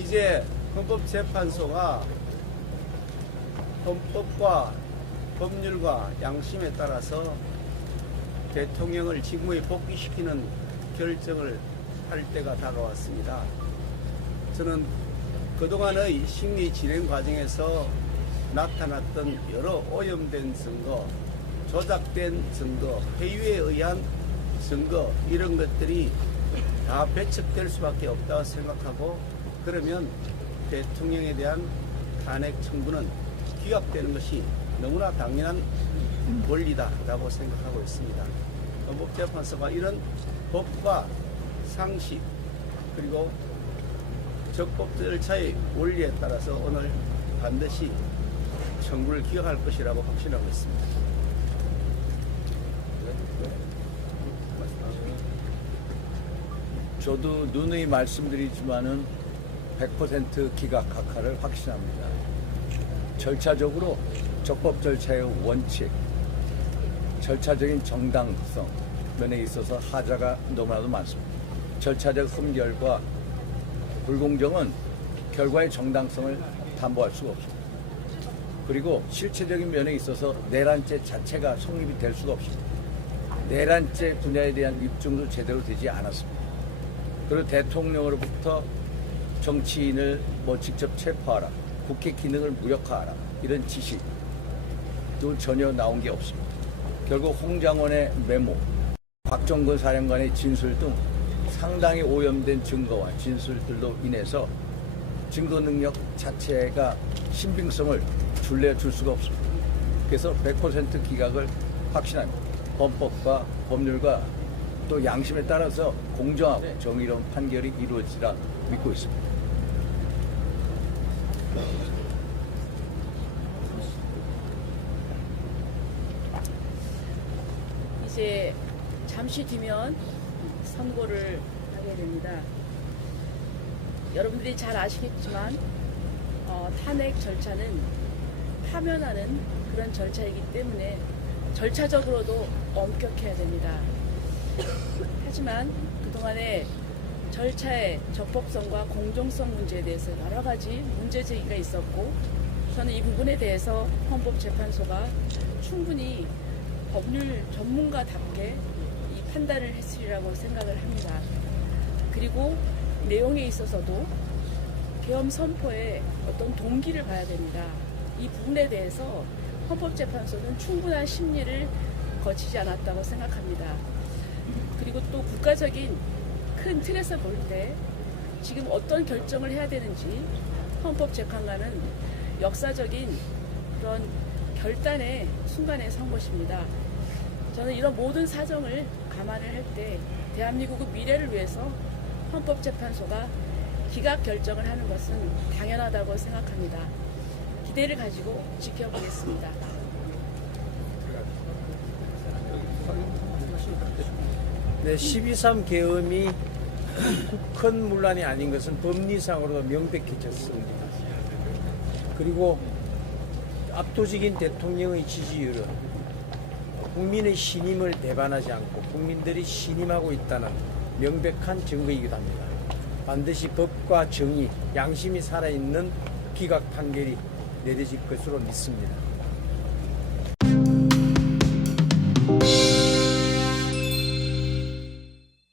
이제 헌법재판소가 헌법과 법률과 양심에 따라서 대통령을 직무에 복귀시키는 결정을 할 때가 다가왔습니다. 저는 그동안의 심리 진행 과정에서 나타났던 여러 오염된 증거, 조작된 증거, 회유에 의한 증거, 이런 것들이 다 배척될 수밖에 없다고 생각하고, 그러면 대통령에 대한 탄핵 청구는 기각되는 것이 너무나 당연한 원리다라고 생각하고 있습니다. 헌법재판소가 이런 법과 상식 그리고 적법 절차의 원리에 따라서 오늘 반드시 청구를 기각할 것이라고 확신하고 있습니다. 저도 누누이 말씀드리지만은 100% 기각 각하를 확신합니다. 절차적으로 적법 절차의 원칙, 절차적인 정당성 면에 있어서 하자가 너무나도 많습니다. 절차적 흠결과 불공정은 결과의 정당성을 담보할 수가 없습니다. 그리고 실체적인 면에 있어서 내란죄 자체가 성립이 될 수가 없습니다. 내란죄 분야에 대한 입증도 제대로 되지 않았습니다. 그리고 대통령으로부터 정치인을 직접 체포하라, 국회 기능을 무력화하라, 이런 지시도 전혀 나온 게 없습니다. 결국 홍장원의 메모, 박정근 사령관의 진술 등 상당히 오염된 증거와 진술들로 인해서 증거 능력 자체가 신빙성을 줄내줄 수가 없습니다. 그래서 100% 기각을 확신합니다. 헌법과 법률과 또 양심에 따라서 공정하고 정의로운 판결이 이루어지리라 믿고 있습니다. 이제 잠시 뒤면 선고를 하게 됩니다. 여러분들이 잘 아시겠지만 탄핵 절차는 파면하는 그런 절차이기 때문에 절차적으로도 엄격해야 됩니다. 하지만 그동안에 절차의 적법성과 공정성 문제에 대해서 여러 가지 문제 제기가 있었고, 저는 이 부분에 대해서 헌법재판소가 충분히 법률 전문가답게 이 판단을 했으리라고 생각을 합니다. 그리고 내용에 있어서도 계엄 선포의 어떤 동기를 봐야 됩니다. 이 부분에 대해서 헌법재판소는 충분한 심리를 거치지 않았다고 생각합니다. 그리고 또 국가적인 큰 틀에서 볼 때 지금 어떤 결정을 해야 되는지 헌법재판관은 역사적인 그런 결단의 순간에 선 것입니다. 저는 이런 모든 사정을 감안을 할 때 대한민국의 미래를 위해서 헌법재판소가 기각 결정을 하는 것은 당연하다고 생각합니다. 기대를 가지고 지켜보겠습니다. 네, 12.3 계엄이 큰 문란이 아닌 것은 법리상으로도 명백해졌습니다. 그리고 압도적인 대통령의 지지율은 국민의 신임을 배반하지 않고 국민들이 신임하고 있다는 명백한 증거이기도 합니다. 반드시 법과 정의, 양심이 살아있는 기각 판결이 내려질 것으로 믿습니다.